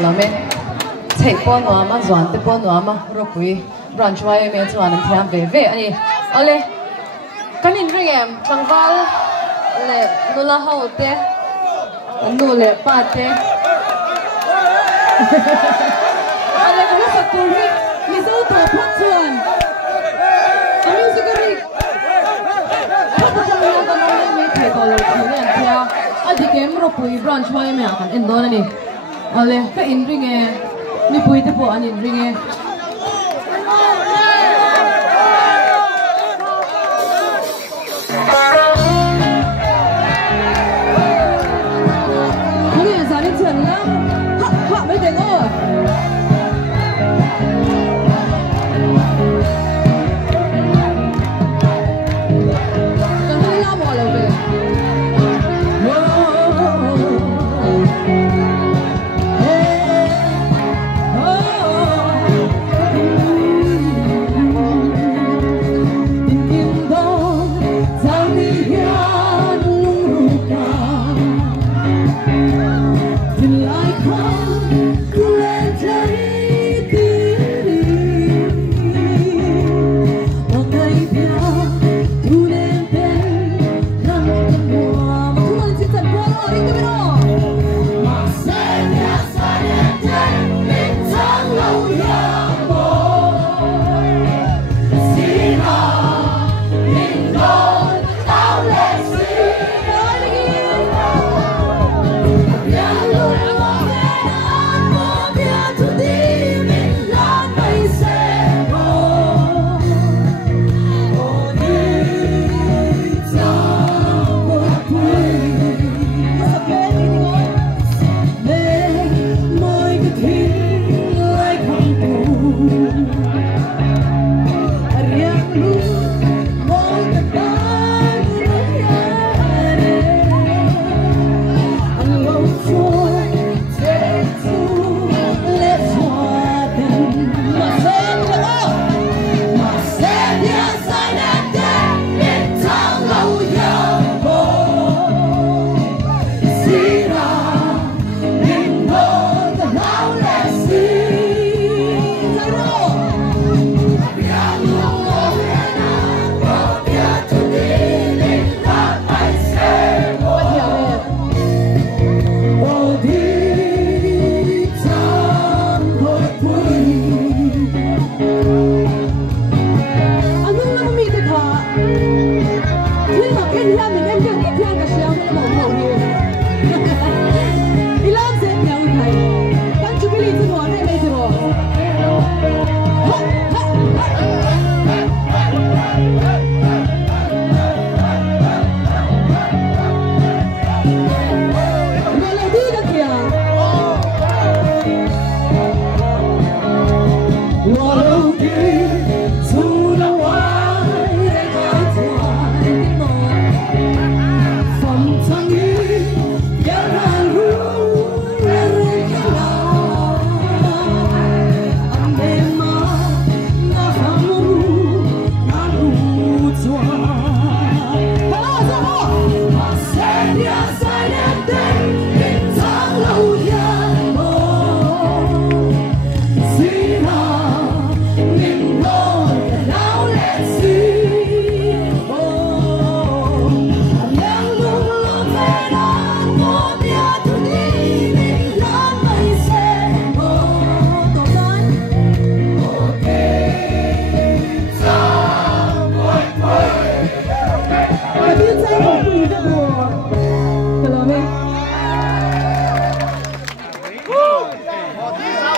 là mẹ chạy con nó mà dọn tới con nó mà rồi quý branch vay mẹ cho anh tham về anh ole cái nhìn riêng em chẳng vào lệ nô la hậu te nô lệ ba te anh cái lúc sắp tới đi dâu thở phát chuồn anh yêu gì cái gì phát chuồn là cái món này thấy tao lấy thứ này theo anh đi kiếm rồi quý branch vay mẹ anh em đó này ole cái in riêng em ni pui te po anh in riêng em